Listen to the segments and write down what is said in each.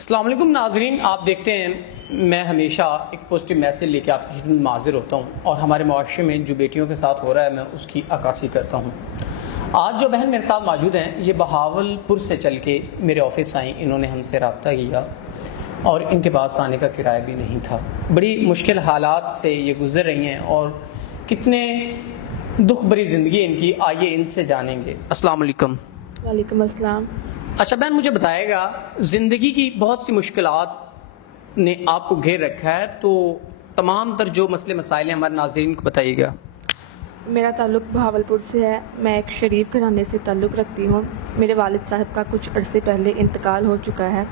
السلام علیکم ناظرین، آپ دیکھتے ہیں میں ہمیشہ ایک پوزیٹیو میسیج لے کے آپ کی خدمت میں حاضر ہوتا ہوں اور ہمارے معاشرے میں جو بیٹیوں کے ساتھ ہو رہا ہے میں اس کی عکاسی کرتا ہوں۔ آج جو بہن میرے ساتھ موجود ہیں یہ بہاولپور سے چل کے میرے آفس آئیں، انہوں نے ہم سے رابطہ کیا اور ان کے پاس آنے کا کرایہ بھی نہیں تھا۔ بڑی مشکل حالات سے یہ گزر رہی ہیں اور کتنے دکھ بھری زندگی ان کی، آئیے ان سے جانیں گے۔ السلام علیکم۔ وعلیکم السلام۔ اچھا بہن، مجھے بتائے گا، زندگی کی بہت سی مشکلات نے آپ کو گھیر رکھا ہے، تو تمام تر جو مسئلے مسائل ہیں ہمارے ناظرین کو بتائیے گا۔ میرا تعلق بہاولپور سے ہے، میں ایک شریف گھرانے سے تعلق رکھتی ہوں۔ میرے والد صاحب کا کچھ عرصے پہلے انتقال ہو چکا ہے۔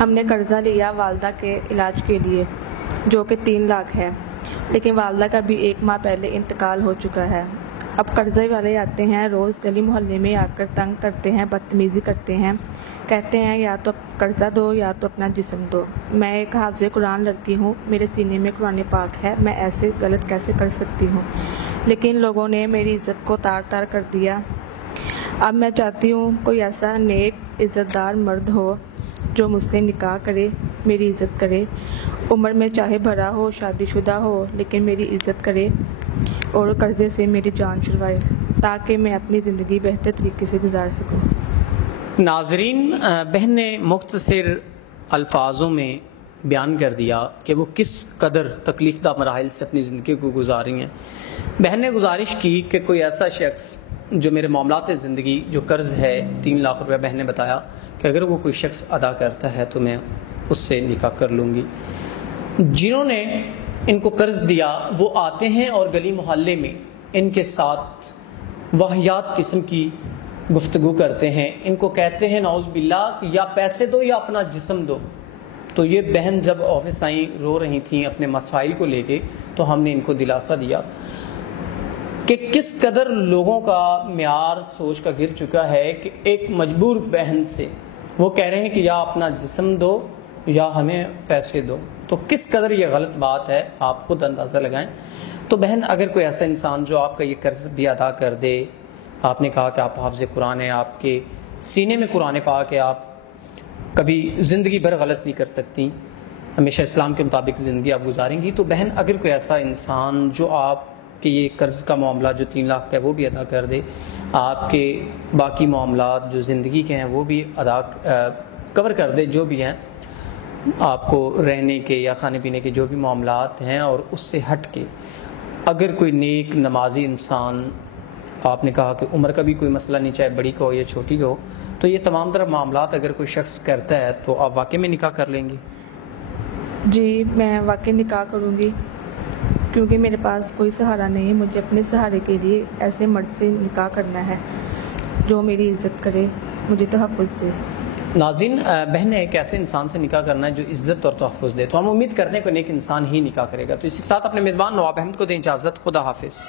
ہم نے قرضہ لیا والدہ کے علاج کے لیے جو کہ 3 لاکھ ہے، لیکن والدہ کا بھی 1 ماہ پہلے انتقال ہو چکا ہے۔ اب قرضے والے آتے ہیں، روز گلی محلے میں آ کر تنگ کرتے ہیں، بدتمیزی کرتے ہیں، کہتے ہیں یا تو قرضہ دو یا تو اپنا جسم دو۔ میں ایک حافظ قرآن لڑکی ہوں، میرے سینے میں قرآن پاک ہے، میں ایسے غلط کیسے کر سکتی ہوں؟ لیکن لوگوں نے میری عزت کو تار تار کر دیا۔ اب میں چاہتی ہوں کوئی ایسا نیک عزت دار مرد ہو جو مجھ سے نکاح کرے، میری عزت کرے، عمر میں چاہے بڑا ہو، شادی شدہ ہو، لیکن میری عزت کرے اور قرضے سے میری جان چھڑوائے تاکہ میں اپنی زندگی بہتر طریقے سے گزار سکوں۔ ناظرین، بہن نے مختصر الفاظوں میں بیان کر دیا کہ وہ کس قدر تکلیف دہ مراحل سے اپنی زندگی کو گزار رہی ہیں۔ بہن نے گزارش کی کہ کوئی ایسا شخص جو میرے معاملات زندگی جو قرض ہے 3 لاکھ روپے، بہن نے بتایا کہ اگر وہ کوئی شخص ادا کرتا ہے تو میں اس سے نکاح کر لوں گی۔ جنہوں نے ان کو قرض دیا وہ آتے ہیں اور گلی محلے میں ان کے ساتھ واہیات قسم کی گفتگو کرتے ہیں، ان کو کہتے ہیں نعوذ باللہ یا پیسے دو یا اپنا جسم دو۔ تو یہ بہن جب آفس آئیں رو رہی تھیں اپنے مسائل کو لے کے، تو ہم نے ان کو دلاسا دیا کہ کس قدر لوگوں کا معیار سوچ کا گر چکا ہے کہ ایک مجبور بہن سے وہ کہہ رہے ہیں کہ یا اپنا جسم دو یا ہمیں پیسے دو، تو کس قدر یہ غلط بات ہے آپ خود اندازہ لگائیں۔ تو بہن، اگر کوئی ایسا انسان جو آپ کا یہ قرض بھی ادا کر دے، آپ نے کہا کہ آپ حافظ قرآن ہیں، آپ کے سینے میں قرآن پاک ہے، آپ کبھی زندگی بھر غلط نہیں کر سکتی، ہمیشہ اسلام کے مطابق زندگی آپ گزاریں گی، تو بہن اگر کوئی ایسا انسان جو آپ کہ یہ قرض کا معاملہ جو 3 لاکھ کا ہے وہ بھی ادا کر دے، آپ کے باقی معاملات جو زندگی کے ہیں وہ بھی کور کر دے، جو بھی ہیں آپ کو رہنے کے یا کھانے پینے کے جو بھی معاملات ہیں، اور اس سے ہٹ کے اگر کوئی نیک نمازی انسان، آپ نے کہا کہ عمر کا بھی کوئی مسئلہ نہیں، چاہے بڑی کا ہو یا چھوٹی کا ہو، تو یہ تمام طرح معاملات اگر کوئی شخص کرتا ہے تو آپ واقعی میں نکاح کر لیں گی؟ جی، میں واقعی نکاح کروں گی، کیونکہ میرے پاس کوئی سہارا نہیں ہے۔ مجھے اپنے سہارے کے لیے ایسے مرد سے نکاح کرنا ہے جو میری عزت کرے، مجھے تحفظ دے۔ ناظرین، بہن نے ایک ایسے انسان سے نکاح کرنا ہے جو عزت اور تحفظ دے، تو ہم امید کرتے ہیں کہ نیک انسان ہی نکاح کرے گا۔ تو اس کے ساتھ اپنے میزبان نواب احمد کو دیں اجازت۔ خدا حافظ۔